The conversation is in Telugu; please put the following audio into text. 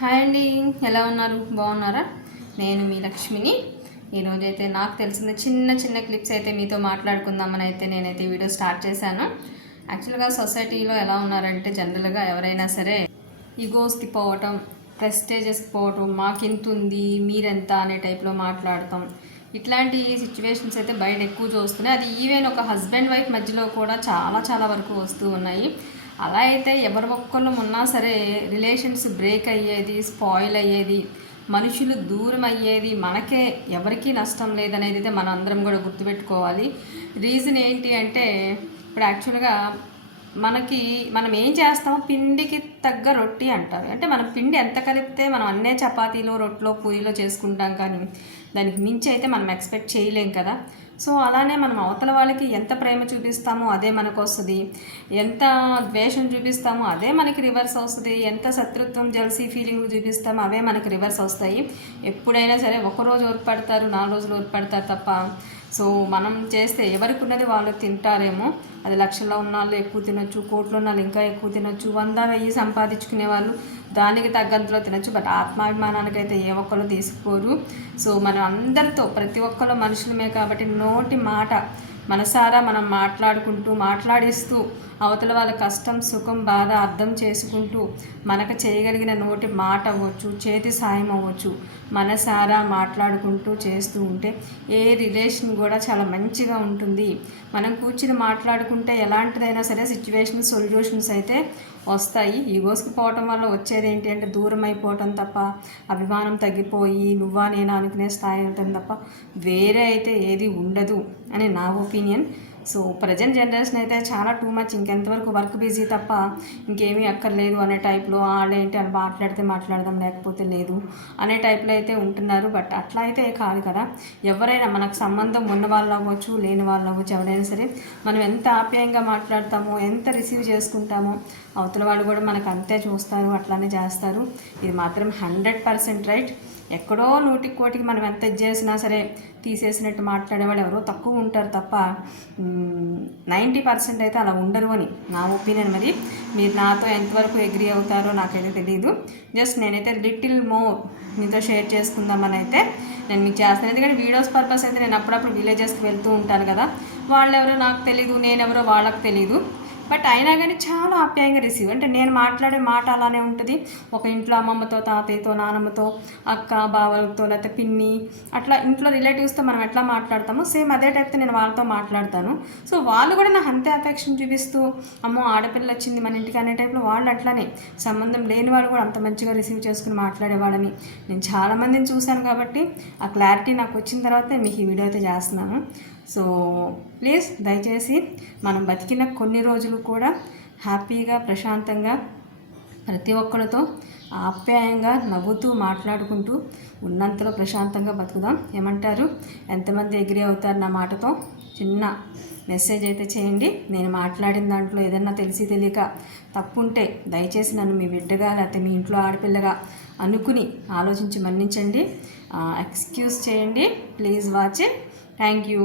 హాయ్ అండి, ఎలా ఉన్నారు? బాగున్నారా? నేను మీ లక్ష్మిని. ఈరోజైతే నాకు తెలిసిన చిన్న చిన్న క్లిప్స్ అయితే మీతో మాట్లాడుకుందామని అయితే నేనైతే వీడియో స్టార్ట్ చేశాను. యాక్చువల్గా సొసైటీలో ఎలా ఉన్నారంటే జనరల్గా ఎవరైనా సరే ఈగోస్కి పోవటం, ప్రెస్టేజెస్కి పోవటం, మాకింత ఉంది మీరెంత అనే టైప్లో మాట్లాడటం, ఇట్లాంటి సిచ్యువేషన్స్ అయితే బయట ఎక్కువ చూస్తున్నాయి. అది ఈవెన్ ఒక హస్బెండ్ వైఫ్ మధ్యలో కూడా చాలా చాలా వరకు వస్తూ ఉన్నాయి. అలా అయితే ఎవరి ఒక్కళ్ళు ఉన్నా సరే రిలేషన్స్ బ్రేక్ అయ్యేది, స్పాయిల్ అయ్యేది, మనుషులు దూరం అయ్యేది మనకే, ఎవరికీ నష్టం లేదనేది అయితే మనం అందరం కూడా గుర్తుపెట్టుకోవాలి. రీజన్ ఏంటి అంటే ఇప్పుడు యాక్చువల్గా మనం ఏం చేస్తామో పిండికి తగ్గ రొట్టి అంటారు. అంటే మనం పిండి ఎంత కలిపితే మనం అన్నే చపాతీలో, రొట్టెలో, పూరీలో చేసుకుంటాం, కానీ దానికి మించి అయితే మనం ఎక్స్పెక్ట్ చేయలేం కదా. సో అలానే మనం అవతల వాళ్ళకి ఎంత ప్రేమ చూపిస్తామో అదే మనకు వస్తుంది, ఎంత ద్వేషం చూపిస్తామో అదే మనకి రివర్స్ వస్తుంది, ఎంత శత్రుత్వం, జెలసీ ఫీలింగ్లు చూపిస్తామో అవే మనకి రివర్స్ వస్తాయి. ఎప్పుడైనా సరే ఒకరోజు ఓర్పడతారు, 4 రోజులు ఓర్పడతారు తప్ప. సో మనం చేస్తే ఎవరికి ఉన్నది వాళ్ళు తింటారేమో. అది లక్షల్లో ఉన్న వాళ్ళు ఎక్కువ తినొచ్చు, కోట్లు ఉన్న వాళ్ళు ఇంకా ఎక్కువ తినొచ్చు, 100,000 సంపాదించుకునే వాళ్ళు దానికి తగ్గంతలో తినొచ్చు. బట్ ఆత్మాభిమానానికైతే ఏ ఒక్కరు తీసుకుపోరు. సో మనం అందరితో, ప్రతి ఒక్కరు మనుషులమే కాబట్టి నోటి మాట మనసారా మనం మాట్లాడిస్తూ అవతల వాళ్ళ కష్టం, సుఖం, బాధ అర్థం చేసుకుంటూ మనకు చేయగలిగిన నోటి మాట అవ్వచ్చు, చేతి సాయం అవ్వచ్చు, మనసారా మాట్లాడుకుంటూ చేస్తూ ఉంటే ఏ రిలేషన్ కూడా చాలా మంచిగా ఉంటుంది. మనం కూర్చుని మాట్లాడుకుంటే ఎలాంటిదైనా సరే సిచ్యువేషన్ సొల్యూషన్స్ అయితే వస్తాయి. ఈగోస్కి పోవటం వల్ల వచ్చేది ఏంటి అంటే దూరం అయిపోవటం తప్ప, అభిమానం తగ్గిపోయి నువ్వా నేనా అనుకునే స్థాయి ఉంటుంది తప్ప వేరే అయితే ఏది ఉండదు అని నా ఒపీనియన్. సో ప్రజెంట్ జనరేషన్ అయితే చాలా టూ మచ్, ఇంకెంతవరకు వర్క్ బిజీ తప్ప ఇంకేమీ అక్కర్లేదు అనే టైప్లో, వాళ్ళేంటి అని మాట్లాడితే మాట్లాడదాం లేకపోతే లేదు అనే టైప్లో అయితే ఉంటున్నారు. బట్ అట్లా అయితే కాదు కదా. ఎవరైనా మనకు సంబంధం ఉన్న వాళ్ళు అవ్వచ్చు, లేని వాళ్ళు అవ్వచ్చు, ఎవరైనా సరే మనం ఎంత ఆప్యాయంగా మాట్లాడతామో, ఎంత రిసీవ్ చేసుకుంటామో అవతల వాళ్ళు కూడా మనకు అంతే చూస్తారు, అట్లానే చేస్తారు. ఇది మాత్రం 100% రైట్. ఎక్కడో 100కి 100కి మనం ఎంత చేసినా సరే తీసేసినట్టు మాట్లాడేవాళ్ళు ఎవరో తక్కువ ఉంటారు తప్ప 90% అయితే అలా ఉండరు అని నా ఒపీనియన్. మరి మీరు నాతో ఎంతవరకు అగ్రీ అవుతారో నాకైతే తెలియదు. జస్ట్ నేనైతే లిటిల్ మోర్ మీతో షేర్ చేసుకుందామని అయితే నేను మీకు చేస్తాను. ఎందుకంటే వీడియోస్ పర్పస్ అయితే నేను అప్పుడప్పుడు విలేజెస్కి వెళ్తూ ఉంటాను కదా. వాళ్ళెవరో నాకు తెలీదు, నేనెవరో వాళ్ళకి తెలీదు. బట్ అయినా కానీ చాలా ఆప్యాయంగా రిసీవ్, అంటే నేను మాట్లాడే మాట అలానే ఉంటుంది. ఒక ఇంట్లో అమ్మమ్మతో, తాతయ్యతో, నానమ్మతో, అక్క బావలతో, లేకపోతే పిన్ని, అట్లా ఇంట్లో రిలేటివ్స్తో మనం ఎట్లా మాట్లాడతామో సేమ్ అదే టైప్తో నేను వాళ్ళతో మాట్లాడతాను. సో వాళ్ళు కూడా నాకు అంతే అఫెక్షన్ చూపిస్తూ అమ్మో ఆడపిల్ల వచ్చింది మన ఇంటికి అనే టైప్లో వాళ్ళు అట్లానే, సంబంధం లేని వాళ్ళు కూడా అంత మంచిగా రిసీవ్ చేసుకుని మాట్లాడేవాళ్ళని నేను చాలామందిని చూశాను. కాబట్టి ఆ క్లారిటీ నాకు వచ్చిన తర్వాతే మీకు ఈ వీడియో అయితే చేస్తున్నాను. సో ప్లీజ్ దయచేసి మనం బతికిన కొన్ని రోజులు కూడా హ్యాపీగా, ప్రశాంతంగా, ప్రతి ఒక్కరితో ఆప్యాయంగా నవ్వుతూ మాట్లాడుకుంటూ ఉన్నంతలో ప్రశాంతంగా బతుకుదాం. ఏమంటారు? ఎంతమంది అగ్రీ అవుతారు నా మాటతో? చిన్న మెసేజ్ అయితే చేయండి. నేను మాట్లాడిన దాంట్లో ఏదన్నా తెలిసి తెలియక తప్పుంటే దయచేసి నన్ను మీ బిడ్డగా లేకపోతే మీ ఇంట్లో ఆడపిల్లగా అనుకుని ఆలోచించి మన్నించండి. ఎక్స్క్యూజ్ చేయండి. Please watch. Thank you.